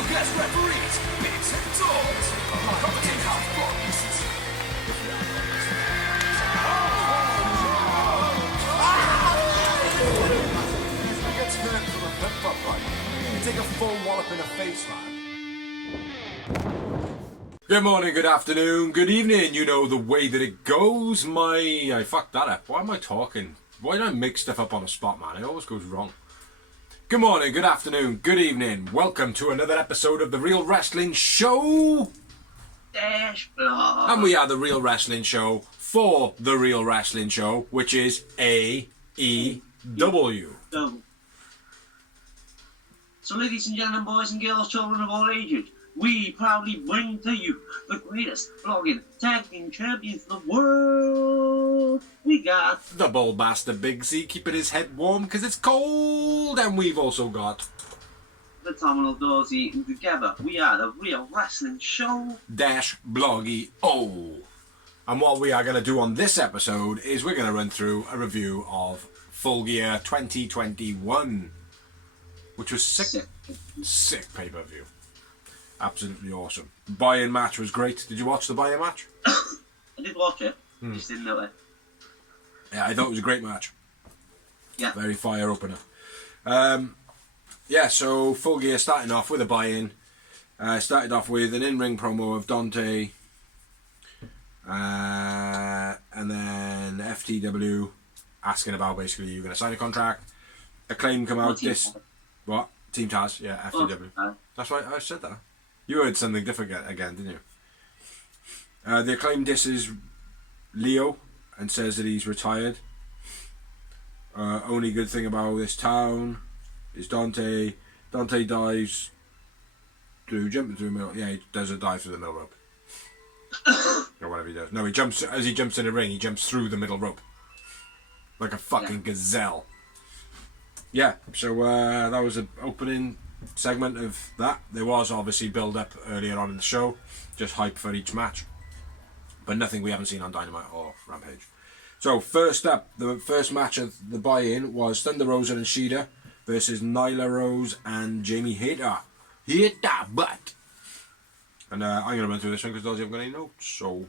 special guest referees, bigs and talls, commentate how focused. He gets hurt from a flip-flop fight. You take a full wallop in the face, man. Good morning, good afternoon, good evening. You know the way that it goes. I fucked that up. Why am I talking? Why do I make stuff up on the spot, man? It always goes wrong. Good morning, good afternoon, good evening. Welcome to another episode of The Real Wrestling Show. And we are The Real Wrestling Show for The Real Wrestling Show, which is AEW. So ladies and gentlemen, boys and girls, children of all ages, we proudly bring to you the greatest blogging tag team champions in the world. We got the Bull Master Big Z keeping his head warm because it's cold. And we've also got the Terminal Dorsey, and together we are The Real Wrestling Show dash Bloggy O. And what we are going to do on this episode is we're going to run through a review of Full Gear 2021, which was sick pay-per-view. Absolutely awesome. Buy-in match was great. Did you watch the buy-in match? I did watch it. Just didn't know it. Yeah, I thought it was a great match. Yeah. Very fire opener. So Full Gear starting off with a buy-in. Started off with an in-ring promo of Dante. And then FTW asking about basically you're going to sign a contract. Acclaim come out. What? Team Taz, yeah, FTW. That's right, I said that. You heard something different again, didn't you? The Acclaim disses Leo and says that he's retired. Only good thing about this town is Dante. Dante dives jumping through the middle. Yeah, he does a dive through the middle rope. Or whatever he does. No, he jumps as he jumps in the ring. He jumps through the middle rope like a fucking gazelle. Yeah, so that was an opening segment of that. There was obviously build up earlier on in the show, just hype for each match, but nothing we haven't seen on Dynamite or Rampage. So first up, the first match of the buy-in was Thunder Rosa and Shida versus Nyla Rose and Jamie Hayter. Hit that butt. And I'm going to run through this one because I haven't got any notes. So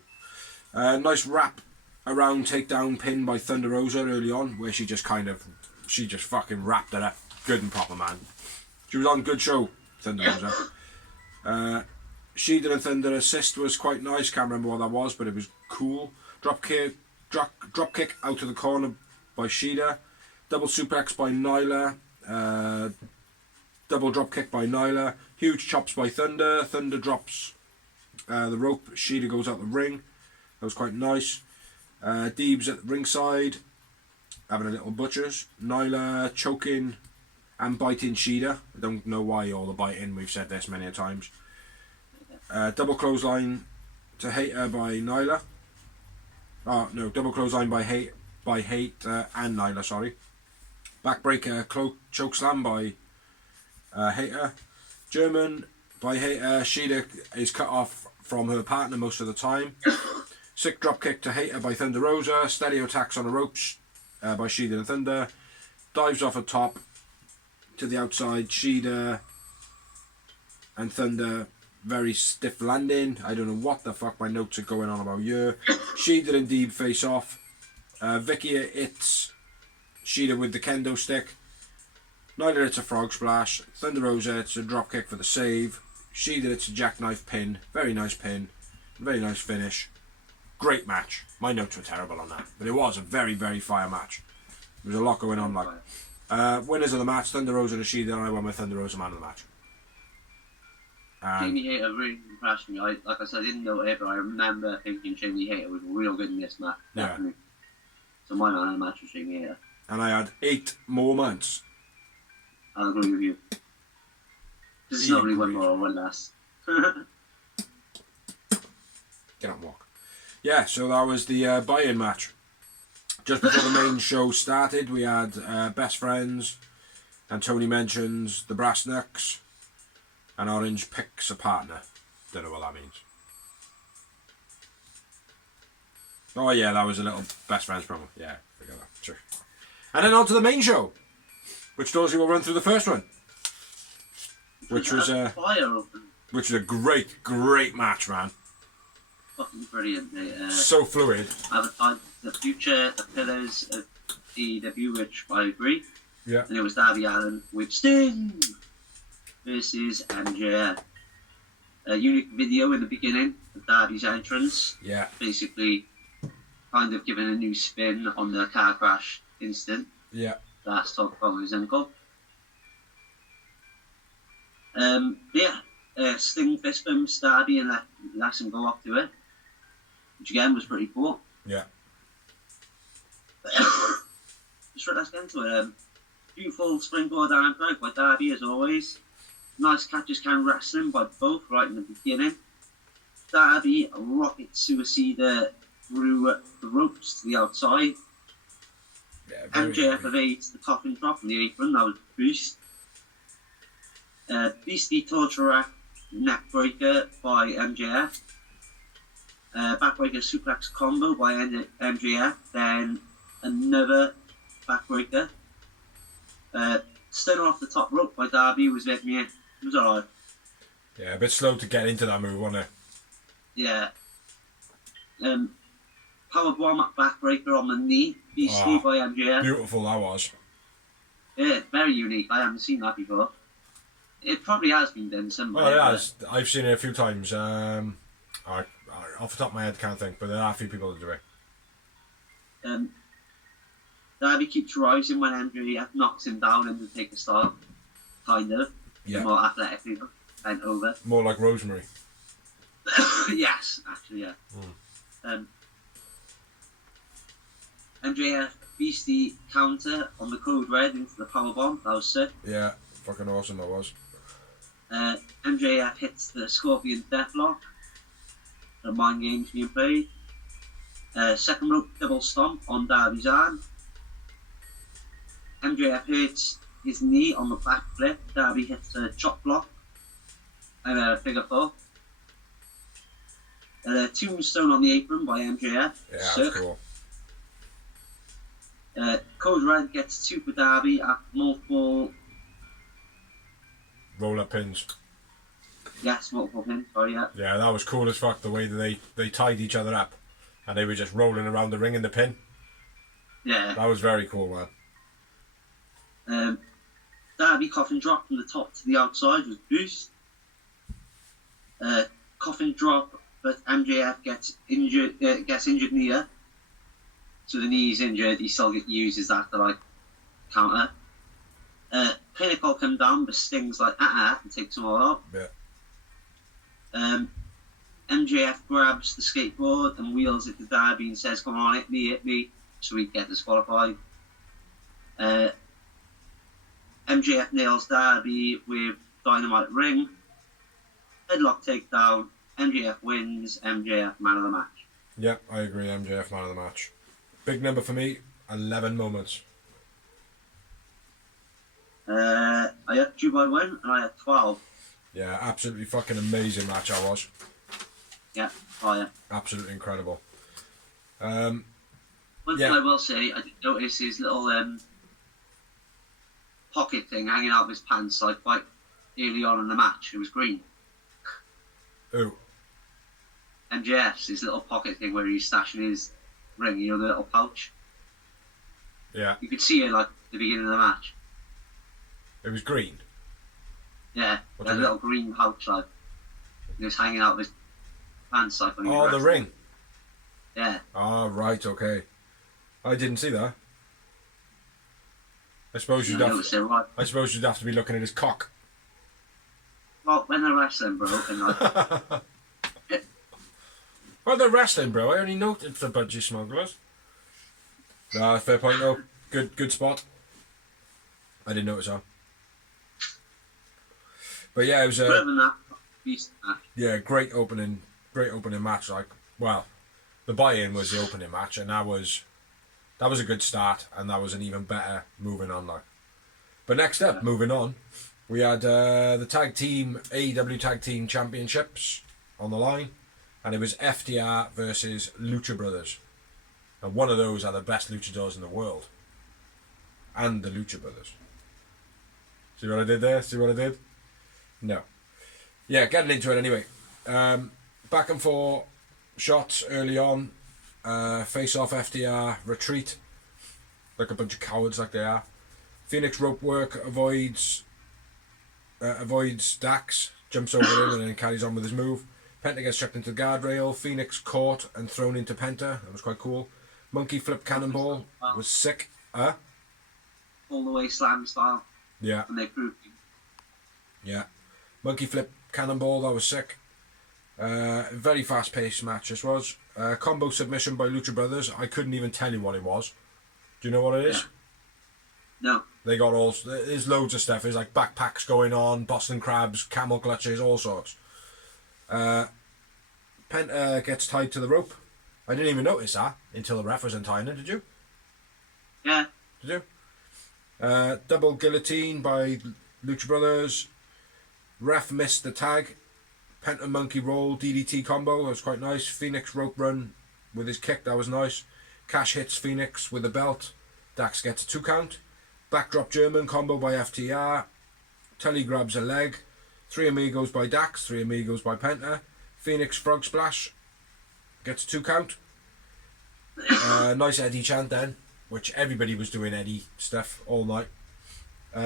nice wrap around takedown pin by Thunder Rosa early on, where she just fucking wrapped it up good and proper, man. She was on good show, Thunder Rosa. Shida and Thunder assist was quite nice. Can't remember what that was, but it was cool. Drop kick out of the corner by Shida. Double suplex by Nyla. Double drop kick by Nyla. Huge chops by Thunder. Thunder drops the rope. Shida goes out the ring. That was quite nice. Deebs at the ringside, having a little butchers. Nyla choking and biting Shida. I don't know why all the biting. We've said this many a times. Double clothesline to Hayter by Nyla. Oh no, double clothesline by Hate and Nyla. Sorry. Backbreaker choke slam by Hayter. German by Hayter. Shida is cut off from her partner most of the time. Sick drop kick to Hayter by Thunder Rosa. Steady attacks on the ropes by Shida and Thunder. Dives off the top to the outside. Shida and Thunder very stiff landing. I don't know what the fuck my notes are going on about here. Shida and Deeb face off. Vicky hits Shida with the kendo stick. Nyla hits a frog splash. Thunder Rosa hits a drop kick for the save. Shida hits a jackknife pin. Very nice pin. Very nice finish. Great match. My notes were terrible on that, but it was a very, very fire match. There was a lot going on. Winners of the match, Thunder Rosa and Shida, and I went with Thunder Rosa man of the match. Jamie Hayter really impressed me. Like I said, I didn't know it, but I remember thinking Jamie Hayter was real good in this match. Definitely. Yeah. So my man of the match was Jamie Hayter. And I had 8 more months. I'll agree with you. This is not really one more or one less. Get up and walk. Yeah, so that was the buy-in match. Just before the main show started, we had Best Friends, and Tony mentions the Brass Knucks, and Orange picks a partner. Don't know what that means. Oh yeah, that was a little Best Friends promo. Yeah, forget that. Sure. And then on to the main show, which Dorsey will run through the first one. which was a fire open. Which was a great match, man. Fucking brilliant, mate. So fluid. Advertised the future, the pillars of AEW, which I agree. Yeah. And it was Darby Allin with Sting versus MJF. A unique video in the beginning of Darby's entrance. Yeah. Basically, kind of giving a new spin on the car crash incident. Yeah. That's talked about with his uncle. Sting fist bumps Darby and lets him go up to it, which again was pretty cool. Yeah. Let's get into it. Beautiful springboard arm drag by Darby as always. Nice catches can wrestling by both right in the beginning. Darby rocket suicide through the ropes to the outside. Yeah, MJF evades the coffin drop from the apron. That was a boost. Beastie torture neck breaker by MJF. Backbreaker suplex combo by MJF. Then another backbreaker. Stunner off the top rope by Darby was letting me in. It was alright. Yeah, a bit slow to get into that move, wasn't it? Yeah. Powerbomb backbreaker on the knee. Beastie by MJF. Beautiful that was. Yeah, very unique. I haven't seen that before. It probably has been done somewhere. Oh, it has. I've seen it a few times. Off the top of my head, can't think, but there are a few people that do it. Darby keeps rising when MJF knocks him down and to take a start. Kind of. Yeah. More athletically bent over. More like Rosemary. Yes, actually, yeah. MJF Beastie counter on the code red into the powerbomb. That was sick. Yeah, fucking awesome that was. MJF hits the Scorpion Deathlock. The mind games being played. Second rope double stomp on Darby's arm. MJF hits his knee on the back flip. Darby hits a chop block and a figure four. Tombstone on the apron by MJF. Yeah, that's cool. Code Red gets two for Darby after multiple. Roll-up pins. Yes, multiple pins. Sorry, yeah. Yeah, that was cool as fuck. The way that they tied each other up, and they were just rolling around the ring in the pin. Yeah. That was very cool, man. Darby coffin drop from the top to the outside was boost. Coffin drop, but MJF gets injured near. So the knee's injured. He still uses that to counter. Pinnacle come down, but Sting's and takes them all out. Yeah. MJF grabs the skateboard and wheels it to Darby and says, "Come on, hit me," so we get disqualified. MJF nails Darby with dynamite ring. Headlock takedown. MJF wins. MJF man of the match. Yep, I agree. MJF man of the match. Big number for me. 11 moments. I had 2 by 1 and I had 12. Yeah, absolutely fucking amazing match that was. Yeah, fire. Absolutely incredible. One thing I will say, I did notice his little pocket thing hanging out of his pants quite early on in the match. It was green. Ooh. MJF's his little pocket thing where he's stashing his ring, the little pouch. Yeah. You could see it the beginning of the match. It was green. Yeah, a little green pouch it was hanging out of his pants when he was the wrestling. ring. Yeah. Oh, right, okay. I didn't see that. I suppose you'd have to be looking at his cock. Well, when they're wrestling, bro, and Well, they're wrestling, bro. I only noted the budgie smugglers. Nah, fair point though. Good spot. I didn't notice that. But yeah, it was great opening match. The buy-in was the opening match, and that was a good start, and that was an even better moving on. But next up, moving on, we had the AEW Tag Team Championships on the line, and it was FTR versus Lucha Brothers. And one of those are the best luchadors in the world. And the Lucha Brothers. See what I did there? See what I did? No. Yeah, getting into it anyway. Back and forth shots early on. Face off FTR, retreat. Like a bunch of cowards like they are. Phoenix rope work, avoids Dax, jumps over him and then carries on with his move. Penta gets chucked into the guardrail. Phoenix caught and thrown into Penta. That was quite cool. Monkey flip cannonball was sick. All the way slam style. Yeah. And they proved it. Yeah. Monkey flip cannonball, that was sick. Very fast paced match this was. Combo submission by Lucha Brothers. I couldn't even tell you what it was. Do you know what it is? Yeah. No. They got all. There's loads of stuff. There's like backpacks going on, Boston crabs, camel clutches, all sorts. Penta gets tied to the rope. I didn't even notice that until the ref was untying it. Did you? Yeah. Did you? Double guillotine by Lucha Brothers. Ref missed the tag. Penta monkey roll DDT combo. That was quite nice. Phoenix rope run with his kick. That was nice. Cash hits Phoenix with the belt. Dax gets a 2 count. Backdrop German combo by FTR. Tully grabs a leg. 3 amigos by Dax. 3 amigos by Penta. Phoenix frog splash. Gets a 2 count. Nice Eddie chant then, which everybody was doing Eddie stuff all night.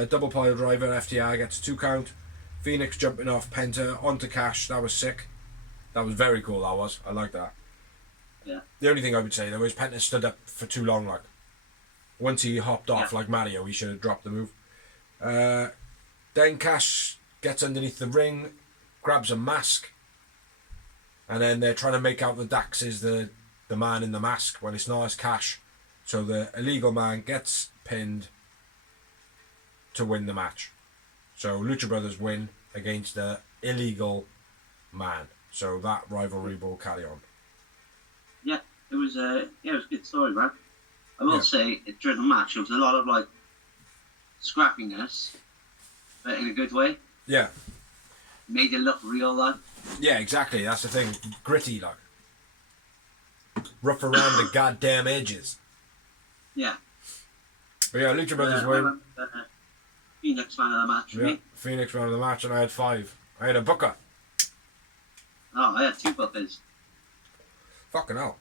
Double pile driver. FTR gets a 2 count. Phoenix jumping off Penta onto Cash. That was sick. That was very cool. That was. I like that. Yeah. The only thing I would say though is Penta stood up for too long. Like once he hopped off like Mario, he should have dropped the move. Then Cash gets underneath the ring, grabs a mask, and then they're trying to make out that Dax is the man in the mask when it's not. It's Cash. So the illegal man gets pinned to win the match. So Lucha Brothers win against the illegal man. So that rivalry will carry on. Yeah, it was a good story, man. I will say during the match, it was a lot of like scrappiness, but in a good way. Yeah. Made it look real, like. Yeah, exactly. That's the thing. Gritty, like. Rough around the goddamn edges. Yeah. But yeah, Lucha Brothers win. Phoenix man of the match for me. Phoenix man of the match, and I had 5. I had a booker. Oh, I had 2 bookers. Fucking hell.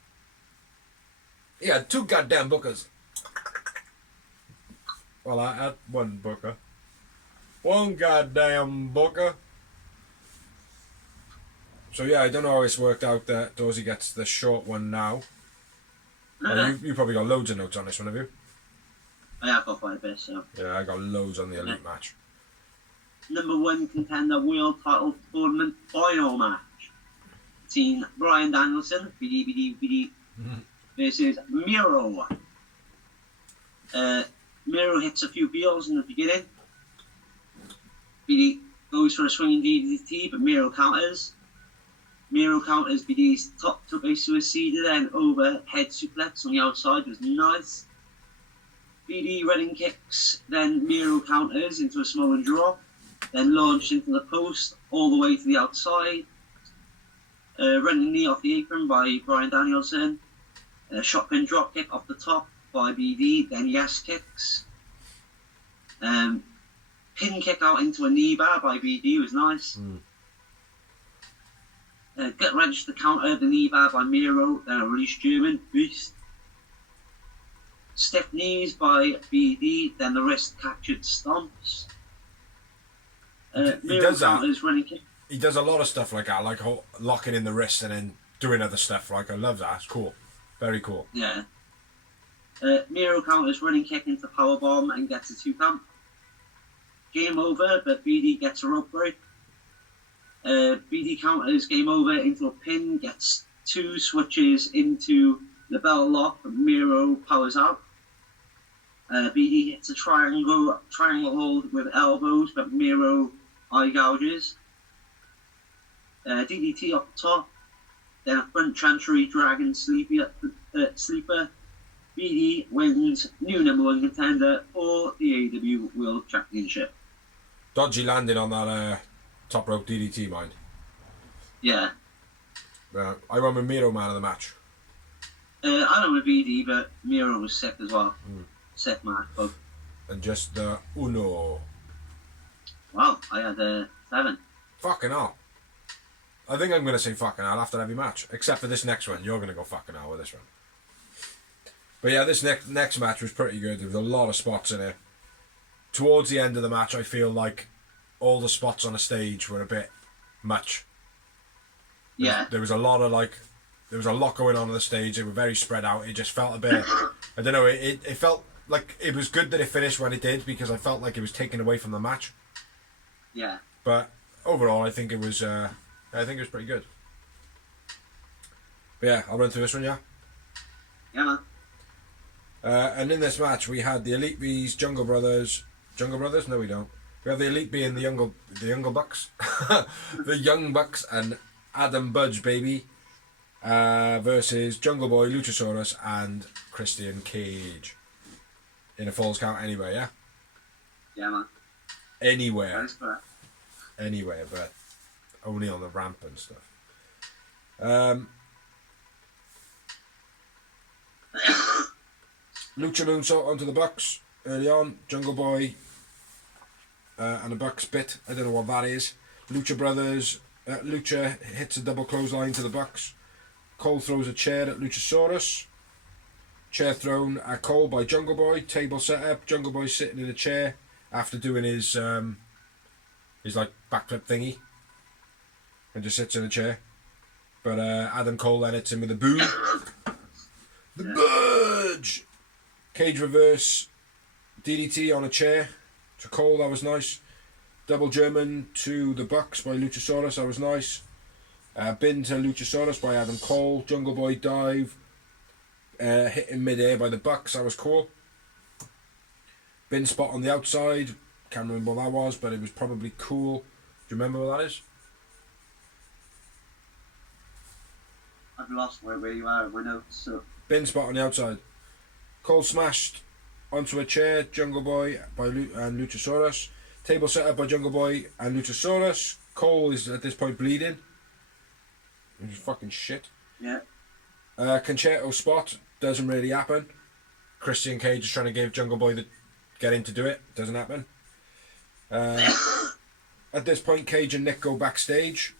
He had 2 goddamn bookers. Well, I had 1 booker. 1 goddamn booker. So yeah, I don't know how it's worked out that Dorsey gets the short one now. You probably got loads of notes on this one, have you? I have got quite a bit, so. Yeah, I got loads on the Elite match. Number 1 contender world title tournament final match. Team Bryan Danielson, BD, versus Miro. Miro hits a few beals in the beginning. BD goes for a swinging DDT, but Miro counters. Miro counters BD's top took a suicida, then overhead suplex on the outside was nice. BD running kicks, then Miro counters into a small drop, then launched into the post all the way to the outside. Running knee off the apron by Bryan Danielson. Shotgun drop kick off the top by BD, then yes kicks. Pin kick out into a knee bar by BD was nice. Gut wrench to counter the knee bar by Miro, then a release German beast. Stiff knees by BD, then the wrist captured stomps. He does that. Running kick. He does a lot of stuff like that, like locking in the wrist and then doing other stuff. Like I love that. It's cool. Very cool. Yeah. Miro counters running kick into powerbomb and gets a 2 count. Game over, but BD gets a rope break. BD counters game over into a pin, gets 2 switches into the bell lock, but Miro powers out. BD hits a triangle hold with elbows, but Miro eye gouges. DDT up the top, then a front chancery dragon sleeper. BD wins new number 1 contender for the AEW World Championship. Dodgy landing on that top rope DDT, mind. Yeah. I went with Miro man of the match. I don't with BD, but Miro was sick as well. Sick match, but. And just the uno. Well, I had 10 7. Fucking hell. I think I'm going to say fucking hell after every match. Except for this next one. You're going to go fucking hell with this one. But yeah, this next match was pretty good. There was a lot of spots in it. Towards the end of the match, I feel like all the spots on the stage were a bit much. Yeah. There was a lot of there was a lot going on the stage. They were very spread out. It just felt a bit, I don't know, it felt like it was good that it finished when it did because I felt like it was taken away from the match. Yeah. But overall, I think it was pretty good. But yeah, I'll run through this one, yeah? Yeah, man. And in this match, we had the Elite B's, Jungle Brothers. Jungle Brothers? No, we don't. We have the Elite B and the Young Bucks. The Young Bucks and Adam Budge, baby. Versus Jungle Boy, Luchasaurus, and Christian Cage. In a Falls Count anyway, yeah? Yeah, man. Anywhere. That is correct. Anywhere, but only on the ramp and stuff. Lucha moonsault onto the Bucks early on. Jungle Boy and the Bucks bit. I don't know what that is. Lucha Brothers. Lucha hits a double clothesline to the Bucks. Cole throws a chair at Luchasaurus. Chair thrown at Cole by Jungle Boy. Table set up. Jungle Boy sitting in a chair after doing his like backflip thingy. And just sits in a chair. But Adam Cole then hits him with a boom. The Budge! Cage reverse DDT on a chair to Cole, that was nice. Double German to the Bucks by Luchasaurus, that was nice. Bin to Luchasaurus by Adam Cole. Jungle Boy dive. Hit in mid-air by the Bucks, that was cool. Bin spot on the outside. Can't remember what that was, but it was probably cool. Do you remember what that is? I've lost where you are with my notes, so... Bin spot on the outside. Cole smashed onto a chair. Jungle Boy and Luchasaurus. Table set up by Jungle Boy and Luchasaurus. Cole is at this point bleeding. Which is fucking shit. Yeah. Concerto spot. Doesn't really happen. Christian Cage is trying to give Jungle Boy the get him to do it. Doesn't happen. At this point, Cage and Nick go backstage.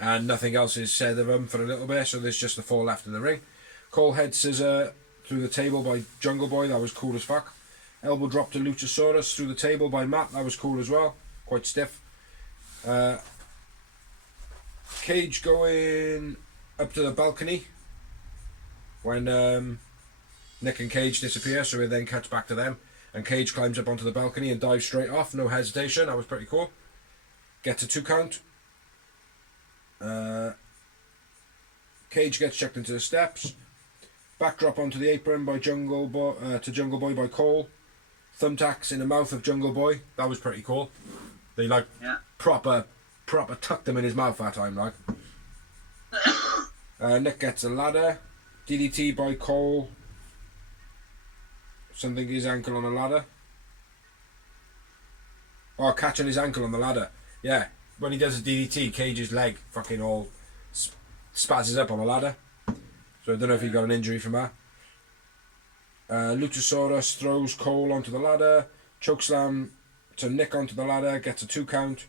And nothing else is said of them for a little bit. So there's just the four left in the ring. Cole head scissor through the table by Jungle Boy. That was cool as fuck. Elbow drop to Luchasaurus through the table by Matt. That was cool as well. Quite stiff. Cage going up to the balcony when Nick and Cage disappear, so it then cuts back to them. And Cage climbs up onto the balcony and dives straight off. No hesitation. That was pretty cool. Gets a 2 count. Cage gets checked into the steps. Backdrop onto the apron by Jungle Boy to Jungle Boy by Cole. Thumbtacks in the mouth of Jungle Boy. That was pretty cool. They proper tucked him in his mouth that time, like. Nick gets a ladder. DDT by Cole. Something his ankle on a ladder. Oh, catching his ankle on the ladder. Yeah, when he does a DDT, Cage's leg fucking all spazzes up on the ladder. So I don't know if he got an injury from that. Luchasaurus throws Cole onto the ladder. Chokeslam to Nick onto the ladder. Gets a 2 count.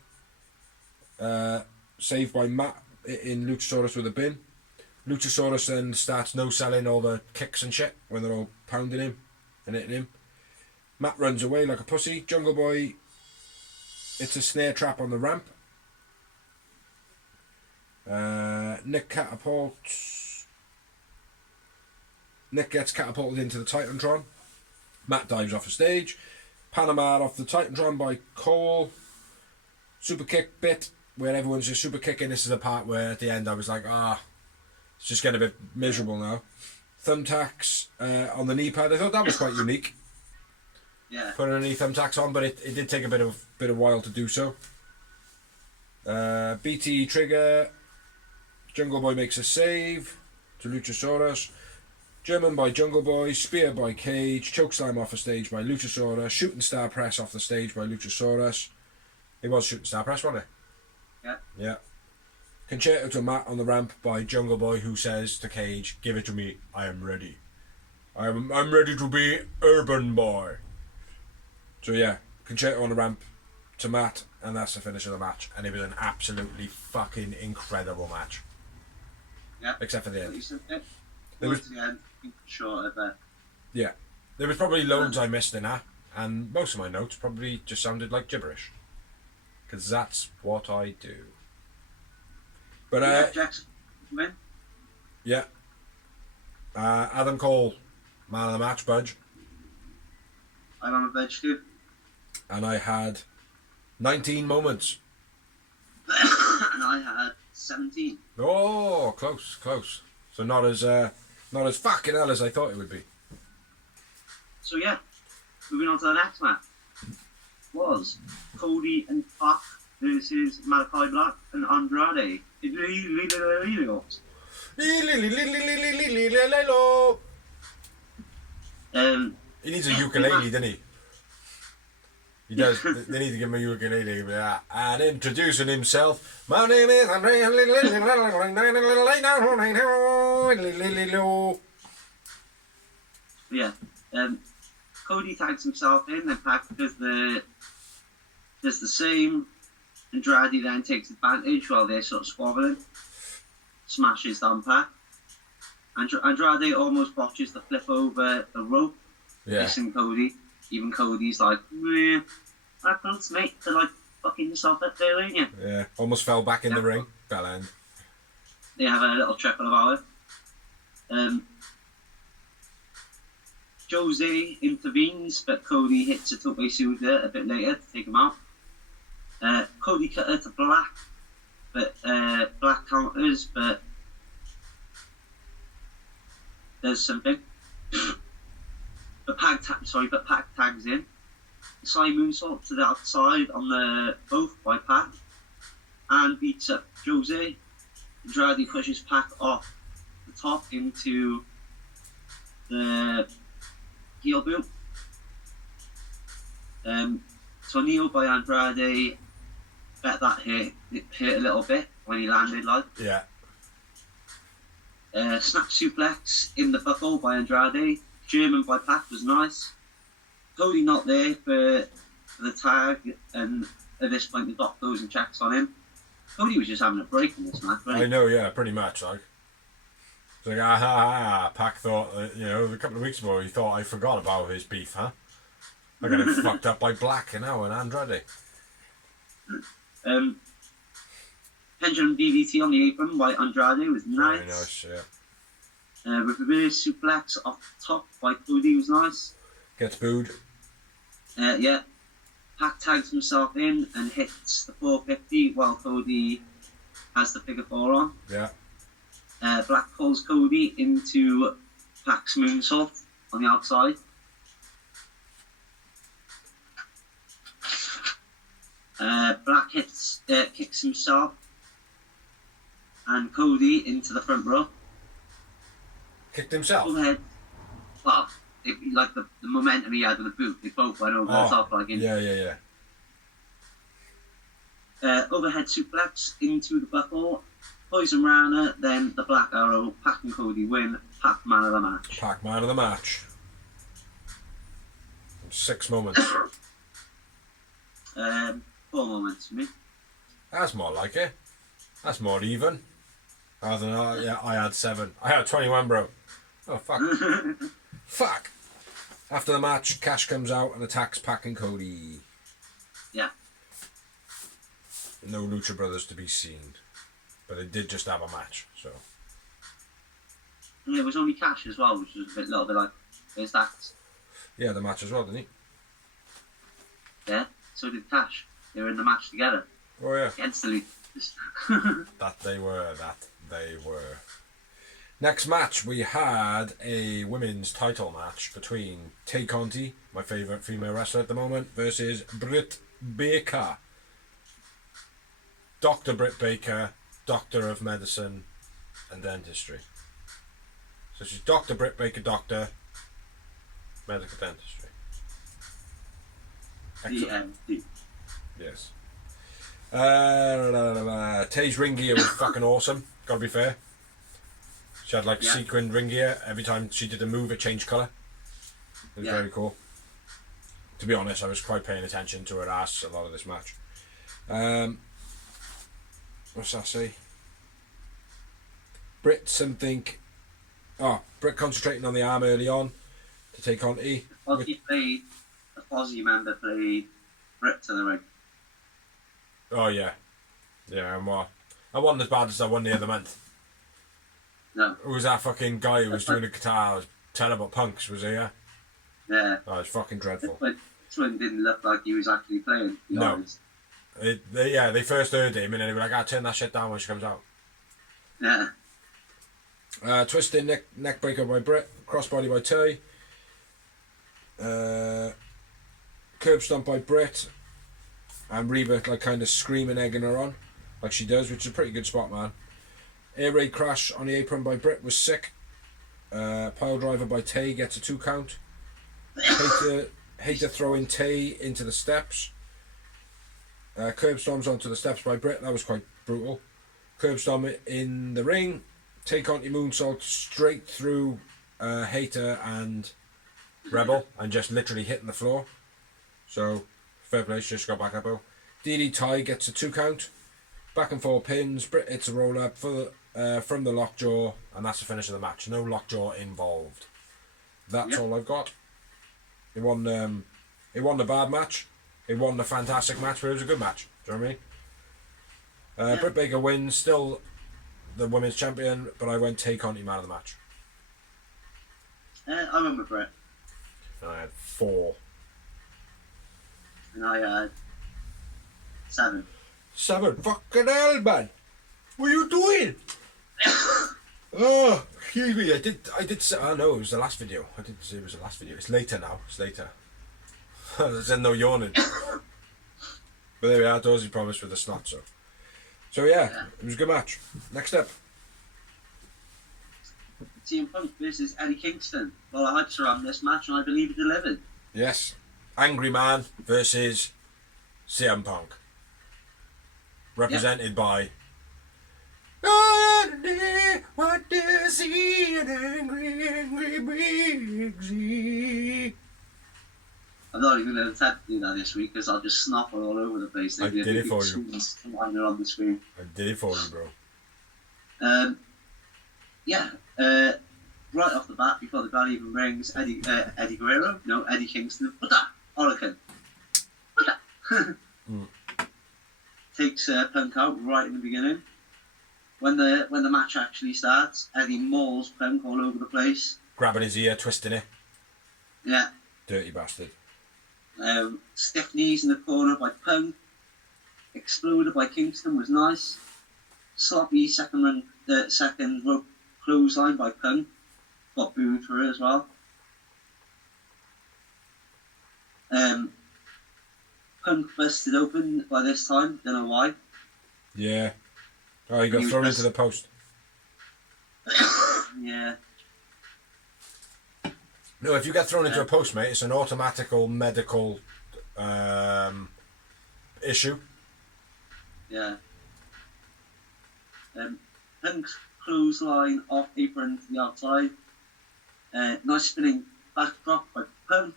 Saved by Matt in Luchasaurus with a bin. Luchasaurus then starts no-selling all the kicks and shit when they're all pounding him and hitting him. Matt runs away like a pussy. Jungle Boy, it's a snare trap on the ramp. Nick gets catapulted into the Titantron. Matt dives off the stage. Panama off the Titantron by Cole. Super kick bit where everyone's just super kicking. This is the part where at the end I was like, it's just getting a bit miserable now. Thumbtacks on the knee pad. I thought that was quite unique. Yeah. Putting any thumbtacks on, but it did take a bit of while to do so. BT trigger. Jungle Boy makes a save to Luchasaurus. German by Jungle Boy. Spear by Cage. Chokeslam off the stage by Luchasaurus. Shooting star press off the stage by Luchasaurus. It was shooting star press, wasn't it? Yeah. Yeah. Concerto to Matt on the ramp by Jungle Boy, who says to Cage, "Give it to me. I am ready. I'm ready to be Urban Boy." So yeah, Concerto on the ramp to Matt, and that's the finish of the match. And it was an absolutely fucking incredible match. Yeah. Except for the end. There was the end. Short of that. Yeah. There was probably loads I missed in that, and most of my notes probably just sounded like gibberish. Because that's what I do. But, Jackson win. Yeah. Adam Cole, man of the match, Budge. I'm on a bench too. And I had 19 moments. And I had 17. Oh, close. So not as fucking hell as I thought it would be. So yeah, moving on to the next match was Cody and Pac versus Malachi Black and Andrade. He needs a ukulele, doesn't he? He does. They need to give him a ukulele. And introducing himself. My name is Andrade. Yeah. Cody tags himself in, and Pac does the same. Andrade then takes advantage while they're sort of squabbling. Smashes down Pac. Andrade almost botches the flip over the rope. Yeah. Missing Cody. Even Cody's like, meh, that close, mate. They're like fucking yourself up there, ain't you? Yeah. Almost fell back in the ring. Fell end. They have a little chuckle about it. Jose intervenes, but Cody hits a tope suda a bit later to take him out. Cody cut her to Black, but Black counters, but there's something. But Pac tags in. The side moonsault to the outside on the both by Pac, and beats up Jose. Andrade pushes Pac off the top into the heel boot. Tornado by Andrade. Bet that hit a little bit when he landed, like. Yeah. Snap suplex in the buckle by Andrade. German by Pac was nice. Cody not there for the tag, and at this point the doc goes and checks on him. Cody was just having a break in this match, right? I know, yeah, pretty much, like. It's like, Pac thought, a couple of weeks ago he thought I forgot about his beef, huh? I got it fucked up by Black, and Andrade. Pendulum DDT on the apron by Andrade was nice. Very nice, yeah. Reverse suplex off the top by Cody was nice. Gets booed. Yeah. Pac tags himself in and hits the 450 while Cody has the figure 4 on. Yeah. Black pulls Cody into Pac's moonsault on the outside. Black kicks himself and Cody into the front row. Kicked himself? Overhead. Well, like the momentum he had with the boot, they both went over the top. Like Yeah. Overhead suplex into the buckle. Poison Rana, then the Black Arrow. Pac and Cody win. Pac man of the match. Pac man of the match. 6 moments. 4 moments for me. That's more like it. That's more even. I don't know. Yeah, I had 7. I had 21, bro. Oh, fuck. Fuck. After the match, Cash comes out and attacks Pac and Cody. Yeah. No Lucha Brothers to be seen. But they did just have a match, so. And it was only Cash as well, which was a little bit like, where's that? Yeah, the match as well, didn't he? Yeah, so did Cash. They were in the match together. Oh, yeah. Against the League. That they were. Next match, we had a women's title match between Conti, my favourite female wrestler at the moment, versus Britt Baker. Dr. Britt Baker, Doctor of Medicine and Dentistry. So she's Dr. Britt Baker, Doctor, Medical Dentistry. DMD. Yes. Tay's ring gear was fucking awesome, gotta be fair. She had like sequined ring gear. Every time she did a move, it changed colour. It was very cool. To be honest, I was quite paying attention to her ass a lot of this match. What's that say? Britt concentrating on the arm early on to take Conti. The Aussie member played Britt to the ring. Oh yeah. Yeah, and what? I wasn't as bad as I won the other month. No. Who was that fucking guy who was doing the guitar? Telling about punks, was he? Yeah. Yeah. Oh, it's fucking dreadful. This one didn't look like he was actually playing, to be honest. They first heard him and then they were like, I'll turn that shit down when she comes out. Yeah. Twisting neck breaker by Britt, crossbody by Tay. Curb stomp by Britt. And Reba like kind of screaming, egging her on, like she does, which is a pretty good spot, man. Air raid crash on the apron by Britt was sick. Pile driver by Tay gets a 2 count. Hater throwing Tay into the steps. Curb storms onto the steps by Britt. That was quite brutal. Curb storm in the ring. Tay Conti moonsault straight through Hater and Rebel and just literally hitting the floor. So fair play, she just got back up. DD Ty gets a 2 count. Back and 4 pins. Britt hits a roll up from the lockjaw, and that's the finish of the match. No lockjaw involved. That's all I've got. It wasn't a bad match. It wasn't a fantastic match, but it was a good match. Do you know what I mean? Britt Baker wins, still the women's champion, but I went Tay Conti man of the match. I remember Britt. And I had 4. And I had 7. 7? Fucking hell, man! What are you doing? Oh, excuse me. I did say, oh no, it was the last video. I didn't say it was the last video. It's later now. It's later. There's no yawning. But there we are. Dorsey promised with the snot, so yeah, it was a good match. Next up. CM Punk versus Eddie Kingston. Well, I hyped around this match and I believe it delivered. Yes. Angry Man versus CM Punk. Represented by... What does he an angry Briggsy? I'm not even going to attempt to do that this week because I'll just snap it all over the place. I did it for you. On the screen. I did it for you, bro. Right off the bat, before the bell even rings, Eddie Kingston. What that? Hurricane. What that? Takes Punk out right in the beginning. When the match actually starts, Eddie mauls Punk all over the place. Grabbing his ear, twisting it. Yeah. Dirty bastard. Stiff knees in the corner by Punk. Exploded by Kingston was nice. Sloppy second rope clothesline by Punk. Got booed for it as well. Punk busted open by this time. Don't know why. Yeah. Oh, he got thrown into the post. Yeah. No, if you get thrown into a post, mate, it's an automatical medical issue. Yeah. Punk's clothesline off apron to the outside. Nice spinning backdrop by Punk.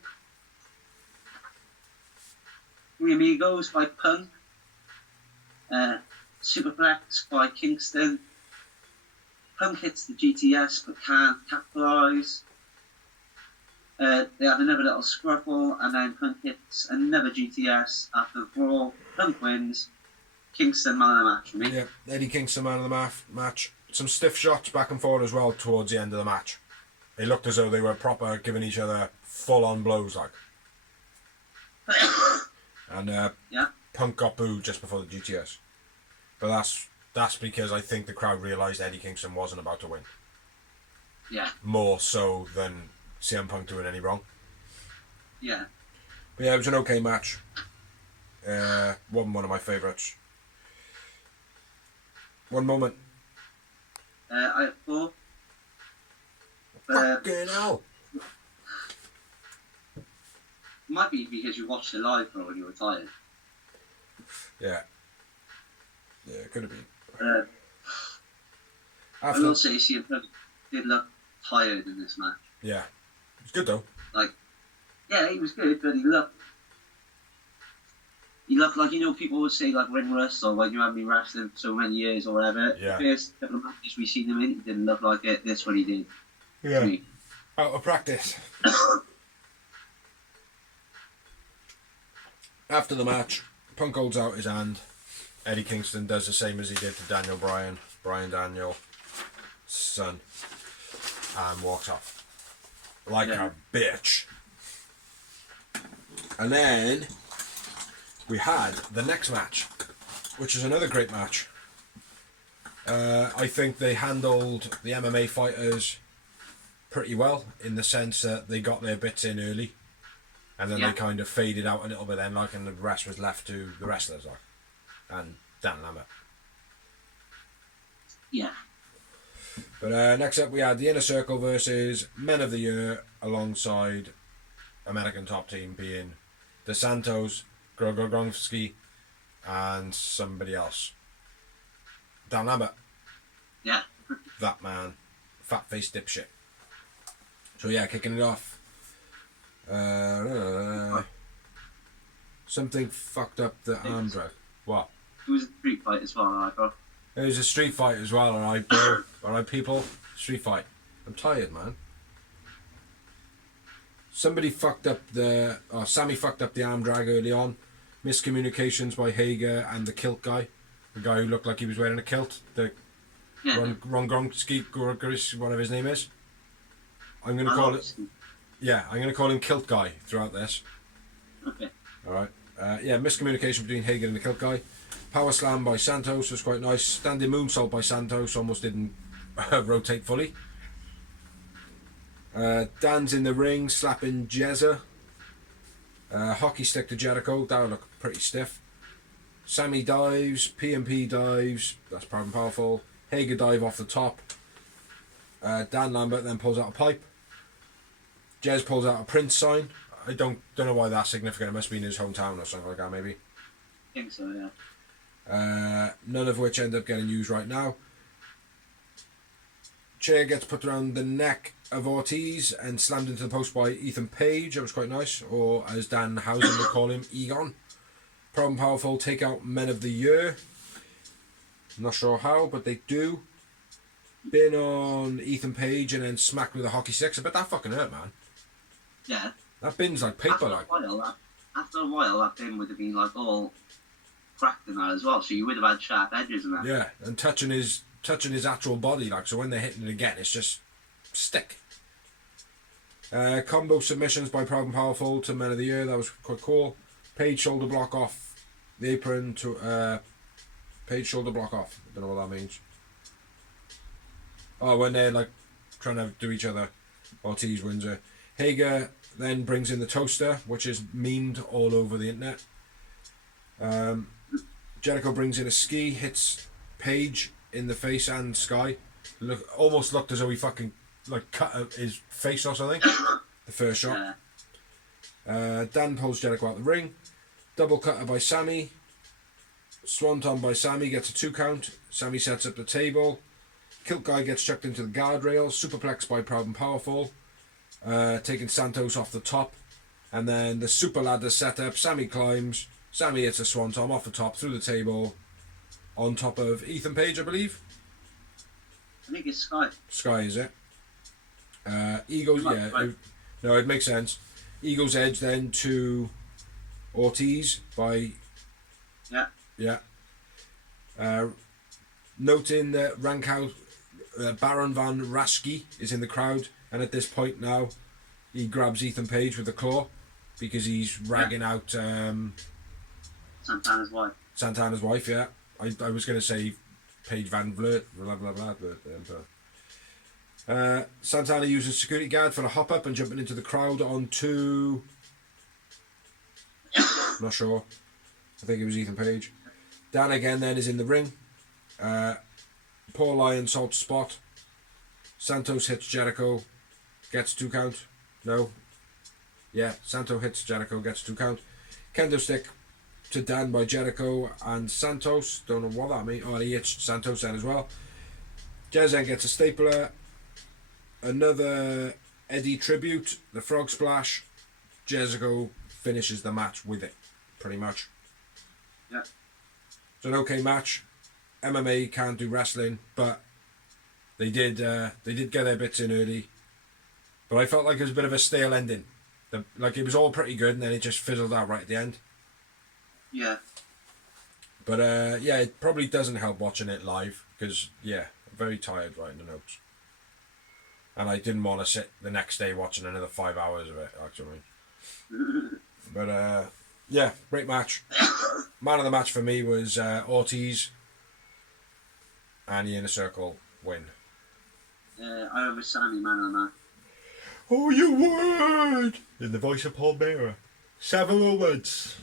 Three Amigos by Punk. Superplex by Kingston. Punk hits the GTS but can't capitalise. They have another little scruffle and then Punk hits another GTS after the brawl. Punk wins. Kingston man of the match for me. Yeah, Eddie Kingston man of the match. Some stiff shots back and forth as well towards the end of the match. It looked as though they were proper giving each other full-on blows, like. And Punk got booed just before the GTS. But that's because I think the crowd realised Eddie Kingston wasn't about to win. Yeah. More so than CM Punk doing any wrong. Yeah. But yeah, it was an okay match. Wasn't one of my favourites. One moment. I have 4. Fucking hell. Might be because you watched it live, bro, when you were tired. Yeah. Yeah, it could have been. I will say CM Punk did look tired in this match. Yeah. It's good though. Like, Yeah, he was good, but he looked like, people would say, like, ring rust, or when you haven't been wrestling for so many years or whatever. Yeah. The first couple of matches we seen him in, he didn't look like it. This one he did. Yeah. To me. Out of practice. After the match, Punk holds out his hand. Eddie Kingston does the same as he did to Daniel Brian Daniel, son, and walks off. Like a bitch. And then we had the next match, which is another great match. I think they handled the MMA fighters pretty well, in the sense that they got their bits in early, and then they kind of faded out a little bit then, and the rest was left to the wrestlers, and Dan Lambert. Yeah. But next up we had the Inner Circle versus Men of the Year, alongside American Top Team being the Santos, Grogowski, and somebody else. Dan Lambert. Yeah. That man. Fat-faced dipshit. So yeah, kicking it off. Something fucked up the arm drag. What? It was a street fight as well, I thought. It was a street fight as well, alright, bro. Alright, people. Street fight. I'm tired, man. Somebody fucked up Sammy fucked up the arm drag early on. Miscommunications by Hager and the kilt guy. The guy who looked like he was wearing a kilt. The Rongonski, whatever his name is. I'm going to call it... Yeah, I'm going to call him Kilt Guy throughout this. Okay. Alright. Miscommunication between Hagen and the Kilt Guy. Power Slam by Santos was quite nice. Standing Moonsault by Santos almost didn't rotate fully. Dan's in the ring, slapping Jezza. Hockey stick to Jericho. That would look pretty stiff. Sammy dives. PMP dives. That's proud and powerful. Hager dive off the top. Dan Lambert then pulls out a pipe. Jez pulls out a Prince sign. I don't know why that's significant. It must be in his hometown or something like that, maybe. I think so, yeah. None of which end up getting used right now. Chair gets put around the neck of Ortiz and slammed into the post by Ethan Page. That was quite nice. Or as Dan Housen would call him, Egon. Proud and powerful take out Men of the Year. I'm not sure how, but they do. Bin on Ethan Page and then smacked with a hockey stick. I bet that fucking hurt, man. Yeah. That bin's like paper, After a while, that bin would have been like all cracked and that as well. So you would have had sharp edges and that. Yeah, and touching his actual body, like, so when they're hitting it again, it's just stick. Combo submissions by Proud and Powerful to Men of the Year. That was quite cool. Page shoulder block off the apron to Page shoulder block off. I don't know what that means. Oh, when they're like trying to do each other. Ortiz wins it. Hager then brings in the toaster, which is memed all over the internet. Jericho brings in a ski, hits Page in the face and Sky. Almost looked as though he fucking like cut his face or something. The first shot. Dan pulls Jericho out the ring. Double cutter by Sammy. Swanton by Sammy gets a 2 count. Sammy sets up the table. Kilt Guy gets chucked into the guardrail. Superplex by Proud and Powerful. Taking Santos off the top. And then the super ladder setup. Sammy climbs. Sammy hits a Swanton off the top through the table. On top of Ethan Page, I believe. I think it's Sky. Sky, is it? Eagles, yeah. Right. No, it makes sense. Eagles Edge then to Ortiz by... Yeah. Noting that Rankhouse, Baron Van Raschke is in the crowd, and at this point now, he grabs Ethan Page with the claw because he's ragging out Santana's wife. Santana's wife, yeah. I was going to say Paige Van Vliet, blah blah blah, but Santana uses security guard for a hop up and jumping into the crowd onto... Not sure. I think it was Ethan Page. Dan again then is in the ring. Paul Lyon salts spot. Santos hits Jericho. Gets 2 count. No. Yeah, Santos hits Jericho. Gets 2 count. Kendo stick to Dan by Jericho and Santos. Don't know what that means. Oh, he hits Santos then as well. Jez then gets a stapler. Another Eddie tribute. The frog splash. Jericho finishes the match with it, pretty much. Yeah. It's an okay match. MMA can't do wrestling, but they did get their bits in early. But I felt like it was a bit of a stale ending. Like it was all pretty good, and then it just fizzled out right at the end. Yeah. But yeah, it probably doesn't help watching it live because I'm very tired writing the notes, and I didn't want to sit the next day watching another 5 hours of it. Actually, but yeah, great match. Man of the match for me was Ortiz, and the Inner Circle win. I have a Sammy man on that. Oh, you would! In the voice of Paul Bearer. Several words.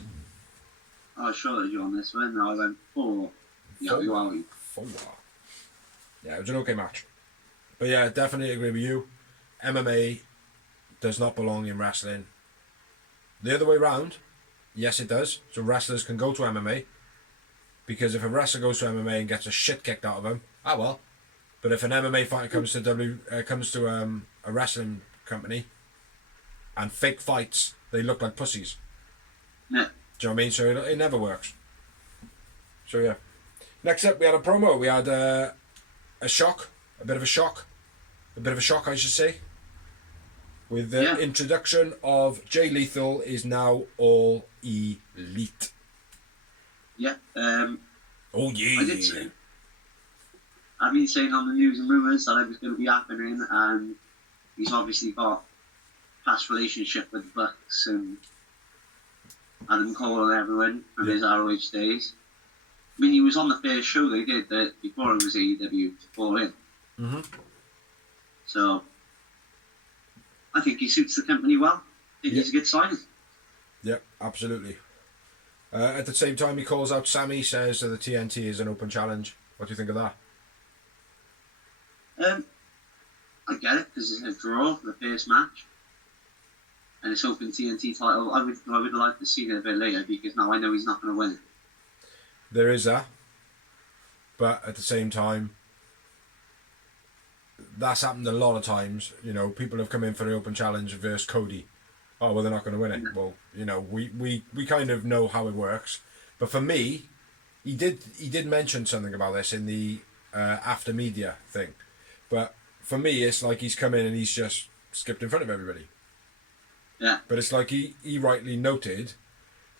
I shorted you on this one. I went 4. Yowie. 4. Yeah, it was an okay match. But yeah, definitely agree with you. MMA does not belong in wrestling. The other way round, yes it does. So wrestlers can go to MMA. Because if a wrestler goes to MMA and gets a shit kicked out of him, well. But if an MMA fighter comes to a wrestling company and fake fights, they look like pussies. Yeah. Do you know what I mean? So it never works. So yeah. Next up, we had a promo. We had a bit of a shock, I should say, with the introduction of Jay Lethal is now all elite. Yeah. Oh yeah. I did say. I've been saying on the news and rumours that it was going to be happening, and he's obviously got past relationship with the Bucks and Adam Cole and everyone from his ROH days. I mean, he was on the first show they did that before it was AEW All In. Mm-hmm. So, I think he suits the company well. I think he's a good signing. Yep, absolutely. At the same time, he calls out Sammy, says that the TNT is an open challenge. What do you think of that? I get it, because it's a draw for the first match. And it's open TNT title. I would like to see it a bit later, because now I know he's not going to win it. There is that. But at the same time, that's happened a lot of times. You know, people have come in for the open challenge versus Cody. Oh, well, they're not going to win it. Well, you know, we kind of know how it works. But for me, he did mention something about this in the after media thing. But for me, it's like he's come in and he's just skipped in front of everybody. Yeah. But it's like he rightly noted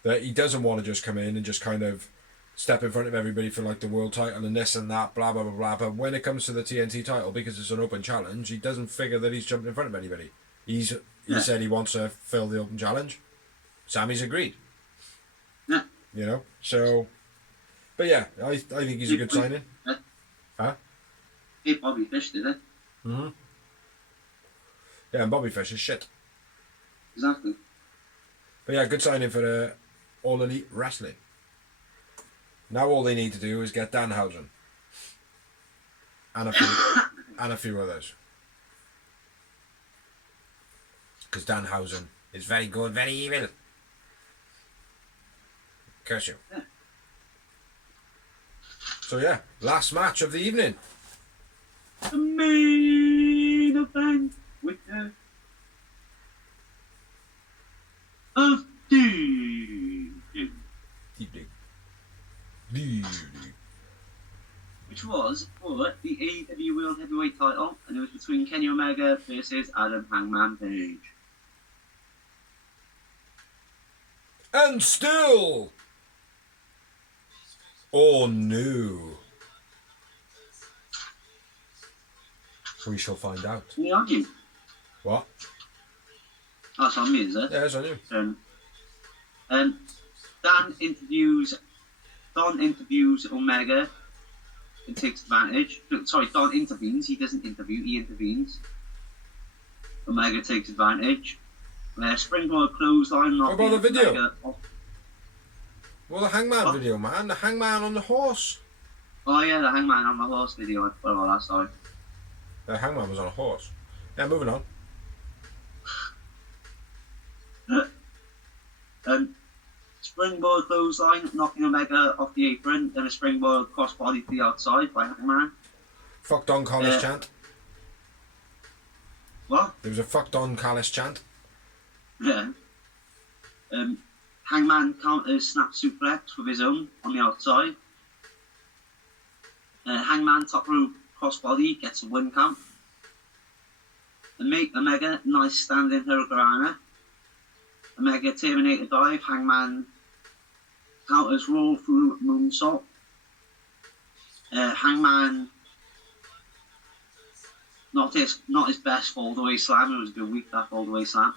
that he doesn't want to just come in and just kind of step in front of everybody for like the world title and this and that, blah, blah, blah, blah. But when it comes to the TNT title, because it's an open challenge, he doesn't figure that he's jumped in front of anybody. He said he wants to fill the open challenge. Sammy's agreed. Yeah. You know, so... But yeah, I think he's a good signing. Huh? Hey, Bobby Fish did it. Mm-hmm. Yeah, and Bobby Fish is shit. Exactly. But yeah, good signing for All Elite Wrestling. Now all they need to do is get Danhausen. And a few others. Because Danhausen is very good, very evil. Curse you. Yeah. So yeah, last match of the evening. The main event with the of the which was for the AEW World Heavyweight title, and it was between Kenny Omega versus Adam Hangman Page. And still, all new. We shall find out. Me on you. What? That's on me, is it? Yeah, it's on you. Don interviews Omega and takes advantage. Sorry, Don intervenes. He doesn't interview. He intervenes. Omega takes advantage. Springboard clothesline. What about the video? Omega off. Well, the Hangman video, man. The Hangman on the horse. Oh yeah, the Hangman on the horse video. I forgot about that. Sorry. The Hangman was on a horse. Yeah, moving on. Springboard clothesline, knocking Omega off the apron, then a springboard crossbody to the outside by Hangman. Fuck Don Callis chant. What? There was a fuck Don Callis chant. Yeah. Hangman counters snap suplex with his own on the outside. Hangman top rope crossbody gets a win count. Omega nice standing Hurricanrana. Omega Terminator dive. Hangman counters roll through moonsault. Hangman not his best fall away slam. It was a good week, that fall away slam.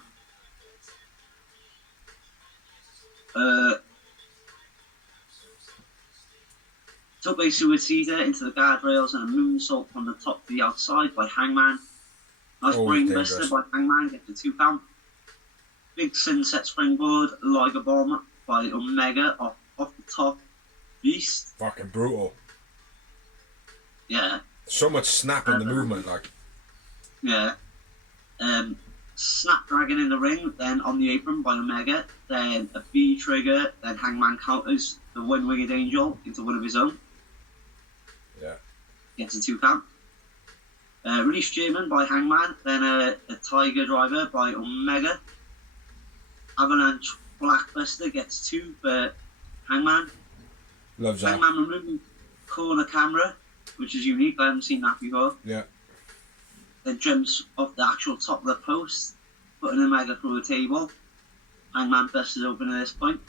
Tope Suicida into the guardrails and a moonsault from the top to the outside by Hangman. Nice brainbuster by Hangman, gets the 2 count. Big sunset springboard, Liger bomb by Omega off the top. Beast. Fucking brutal. Yeah. So much snap in the movement, like. Yeah. Snapdragon in the ring, then on the apron by Omega, then a B trigger, then Hangman counters the one-winged angel into one of his own. Yeah. Gets a 2 count. Release German by Hangman, then a Tiger Driver by Omega. Avalanche Blackbuster gets 2 for Hangman. Loves that. Hangman removing corner camera, which is unique. I haven't seen that before. Yeah. Then jumps off the actual top of the post, putting Omega through a table. Hangman busted open at this point.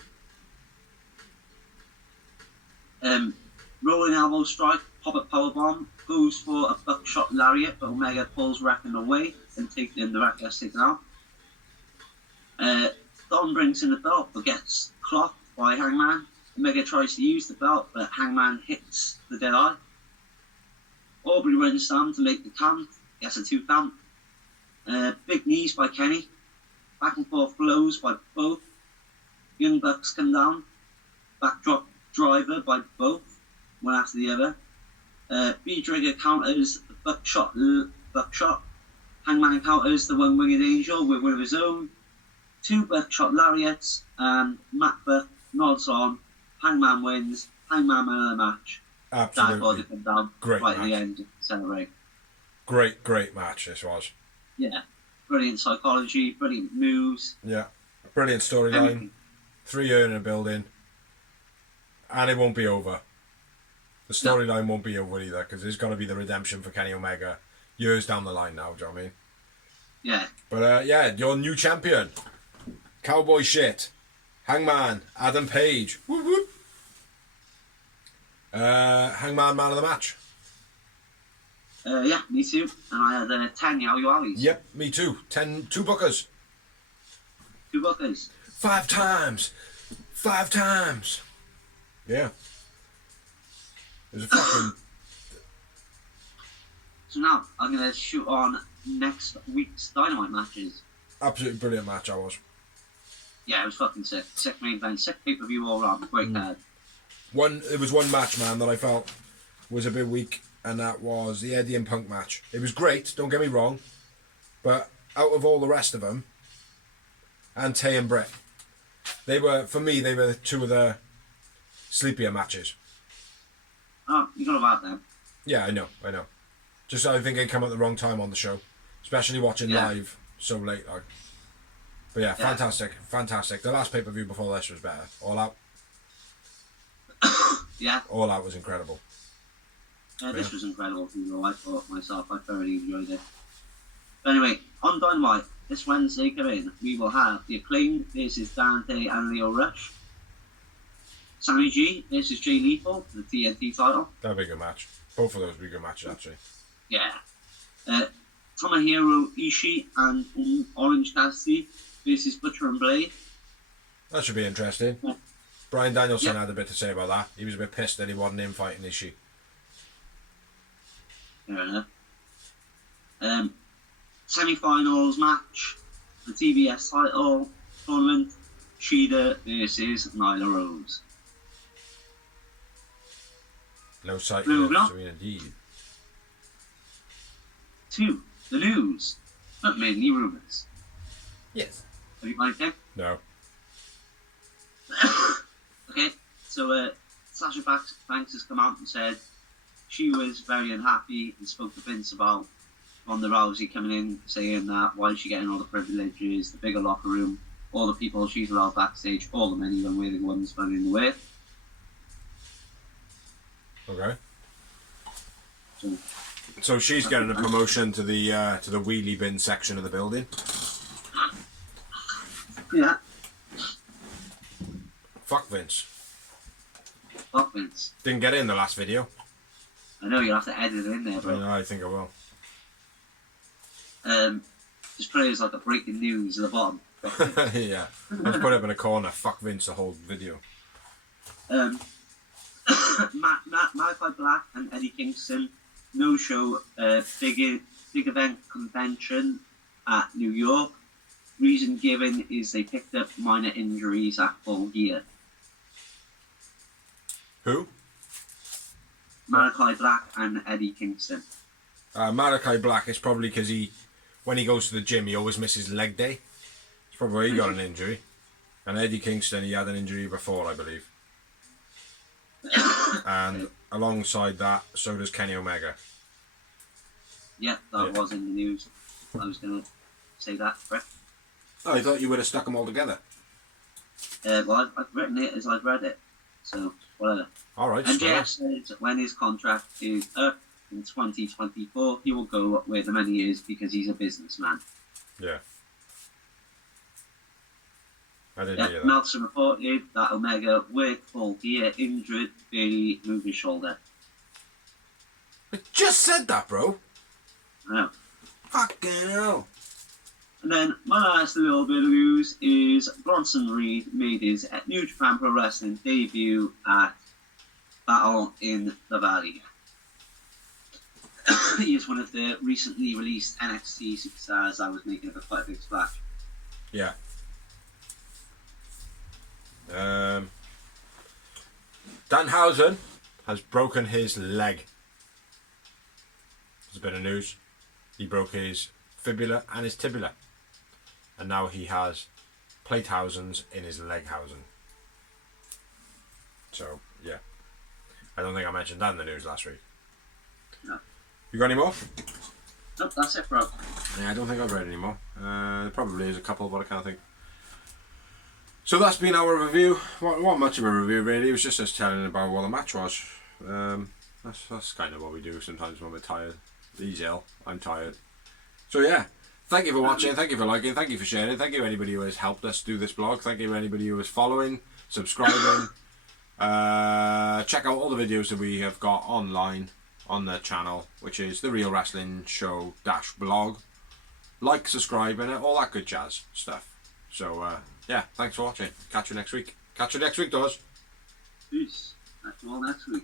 Rolling elbow strike, pop-up powerbomb, goes for a buckshot lariat, but Omega pulls Reckon away and takes him directly taken out. Don brings in the belt, but gets clocked by Hangman. Omega tries to use the belt, but Hangman hits the dead eye. Aubrey runs down to make the count, gets a 2 count. Big knees by Kenny. Back and forth blows by both. Young Bucks come down. Backdrop driver by both, one after the other. B-Trigger counters the buckshot. Hangman counters the one-winged angel with one of his own. 2 buckshot lariats, and Matt Buck nods on. Hangman wins. Hangman man of the match. Absolutely. Come down Great right match. at the end to celebrate. Great match this was. Yeah. Brilliant psychology, brilliant moves. Yeah. Brilliant storyline. 3 years in a building. And it won't be over. The storyline won't be over either, because there's got to be the redemption for Kenny Omega years down the line now, do you know what I mean? Yeah. But yeah, your new champion. Cowboy shit. Hangman. Adam Page. Whoop whoop. Hangman man of the match. Yeah, me too. And I had 10 Yowie Wowies. Yep, me too. 2 bookers. 2 bookers. 5 times. 5 times. Yeah. It was a fucking... So now, I'm going to shoot on next week's Dynamite matches. Absolutely brilliant match, I was. Yeah, it was fucking sick. Sick main event, sick pay-per-view all around. Great card. It was one match, man, that I felt was a bit weak, and that was the Eddie and Punk match. It was great, don't get me wrong, but out of all the rest of them, and Tay and Britt, for me, they were 2 of the sleepier matches. Oh, you got about them. Yeah, I know. Just I think they come at the wrong time on the show, especially watching live so late. Like. But yeah, fantastic. The last pay-per-view before this was better. All Out. Yeah. All Out was incredible. This was incredible. I thought myself, I thoroughly enjoyed it. But anyway, on Dynamite, this Wednesday coming, we will have The Acclaimed versus Dante and Leo Rush. Sammy G versus Jay Lethal for the TNT title. That'll be a good match. Both of those will be good matches, actually. Yeah. Tomohiro Ishii and Orange Cassidy versus Butcher and Blade. That should be interesting. Yeah. Bryan Danielson had a bit to say about that. He was a bit pissed that he wasn't in fighting Ishii. Fair enough. Semi-finals match, the TBS title tournament, Shida versus Nyla Rose. No sight Moving of on. Serena Deeb. 2. The news, but mainly rumours. Yes. Have you got anything? No. Okay, so Sasha Banks has come out and said she was very unhappy and spoke to Vince about Ronda Rousey coming in, saying that why is she getting all the privileges, the bigger locker room. all the people she's allowed backstage, all the money when we're the ones running the way. Okay. So, So she's getting a promotion to the wheelie bin section of the building. yeah. Fuck Vince. Fuck Vince. Didn't get in the last video. I know you'll have to edit it in there, bro. I think I will. Just put it as like a breaking news at the bottom. Yeah. Let's put it up in a corner. Fuck Vince the whole video. Malachi Black and Eddie Kingston no-show big event convention at New York. Reason given is they picked up minor injuries at Full Gear. Who? Malachi Black and Eddie Kingston. Malachi Black is probably because when he goes to the gym, he always misses leg day. It's probably why he got an injury. And Eddie Kingston, he had an injury before, I believe. And alongside that, so does Kenny Omega. Yeah, that was in the news. I was going to say that, Brett. Oh, I thought you would have stuck them all together. Well, I've written it as I've read it. So, whatever. Alright, MJF said when his contract is up in 2024, he will go where the money is because he's a businessman. Yeah. I didn't hear that. Meltzer reported that Omega worked Full Gear injured, barely moved his shoulder. I just said that, bro. I know. Fucking hell. And then my last little bit of news is Bronson Reed made his New Japan Pro Wrestling debut at Battle in the Valley. He is one of the recently released NXT superstars that was making quite a big splash. Yeah. Danhausen has broken his leg. There's a bit of news. He broke his fibula and his tibula. And now he has plate housings in his leg housing. So, yeah. I don't think I mentioned that in the news last week. No. You got any more? Nope, that's it, bro. Yeah, I don't think I've read any more. There probably is a couple, but I can't think. So that's been our review. Not much of a review, really. It was just us telling about what the match was. That's kind of what we do sometimes when we're tired. He's ill. I'm tired. So, yeah. Thank you for watching. Thank you for liking. Thank you for sharing. Thank you to anybody who has helped us do this blog. Thank you to anybody who is following, subscribing. Check out all the videos that we have got online on the channel, which is the Real Wrestling Show -blog. Like, subscribe, and all that good jazz stuff. So, yeah, thanks for watching. Catch you next week. Catch you next week, Dawes. Peace. Catch you all next week.